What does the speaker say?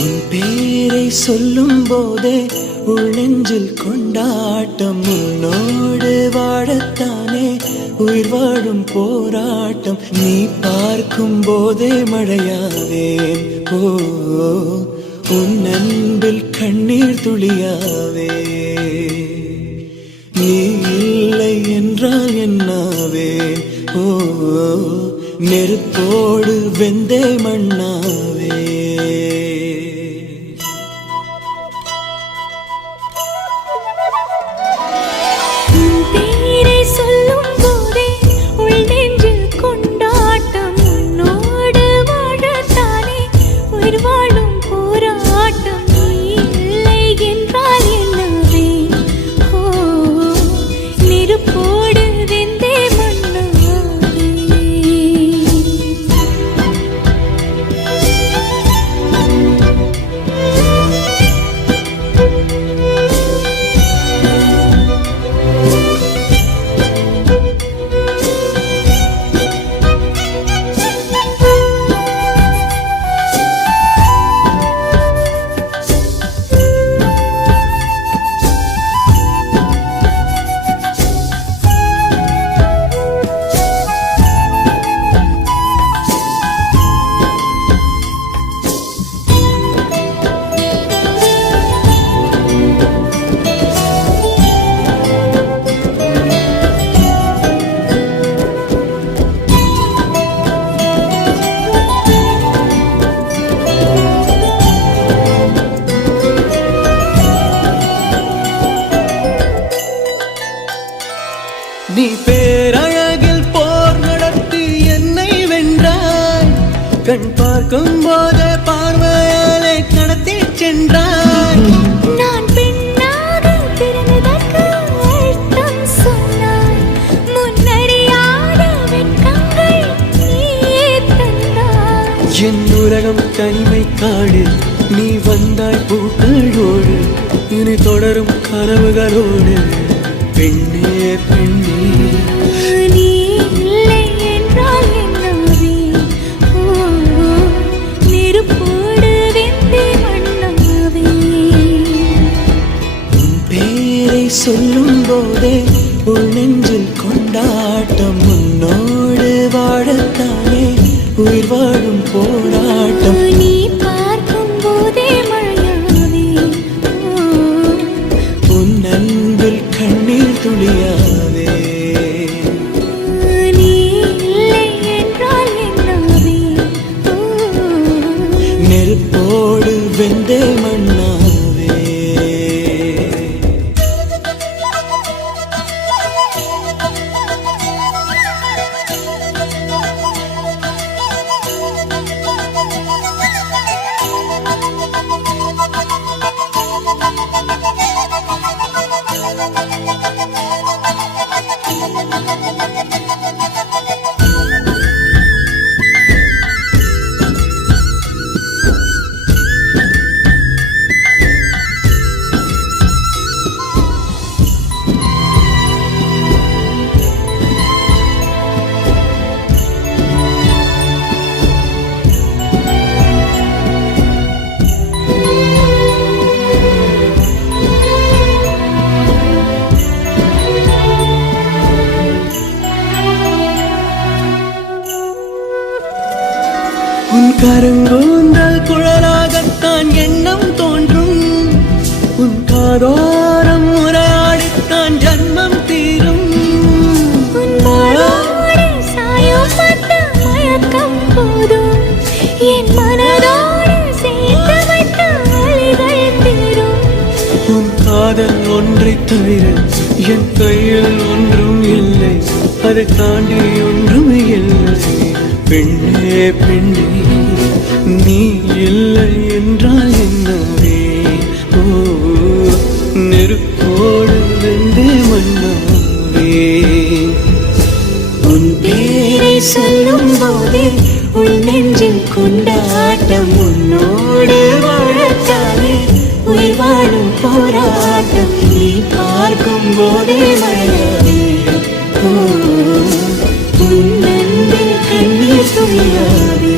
உன் பேரை சொல்லும் போதே உள்ளெஞ்சில் கொண்டாட்டம். உன்னோடு வாழத்தானே உயிர் வாழும் போராட்டம். நீ பார்க்கும் போதே மழையாவேன். ஓ, உன் அன்பில் கண்ணீர் துளியாவே. நீ இல்லை என்றால் என்னாவேன். ஓ, நெருப்போடு வெந்தே மண்ணாவே. நீ பேரழகில் போர் நடத்தி என்னை வென்றாய். கண் பார்க்கும் போதே பார்வையாலே கடத்தி சென்றாய். நான் பெண்ணாக பிறந்ததற்கு அர்த்தம் சொன்னாய். முன்னறியாத வெட்கங்கள் நீயே தந்தாய். என் உலகம் தனிமை காடு. நீ வந்தாய் பூக்களோடு. இனி தொடரும் கனவுகளோடு. பெண்ணே பெண்ணே, நீ இல்லை என்றால் என்னாவே. நெருப்போடு வெந்தே மண்ணாவே. உன் பேரை சொல்லும் போதே உள் நெஞ்சில் கொண்டாட்டம். உன்னோடு வாழத்தானே உயிர் வாழும் போராட்டம். நீ பார்க்கும் போதே மழையாவே. உன் அன்பில் கண்ணீர் துளியாவே. நீ இல்லை என்றால் என்னாவே. நெருப்போடு வெந்தே மண்ணாவே. உன் கருங்கூந்தல் குழலாகத்தான் எண்ணம் தோன்றும். உன் காதோரம் உரையாடித்தான் ஜன்மம் தீரும். உன் மாறோடு சாயம் பார்த்த மயக்கம் போதும். என் மனதோடு சேர்த்து வைத்த அலைகள் தீரும். உன் காதல் ஒன்றை தவிர என் கையில் ஒன்றும் இல்லை. அதை தாண்டி ஒன்றும் இல்லை. பெண்ணே பெண்ணே, நீ இல்லை என்றால் என்னவே. ஓ, நெருப்போடு வெந்தே மண்ணாவே. உன் பேரை சொல்லும் போதே உள் நெஞ்சில் கொண்டாட்டம். உன்னோடு வாழத்தானே உயிர் வாழும் போராட்டம். நீ பார்க்கும் போதே மழையாவே. உன் அன்பில் கண்ணீர் துளியாவே.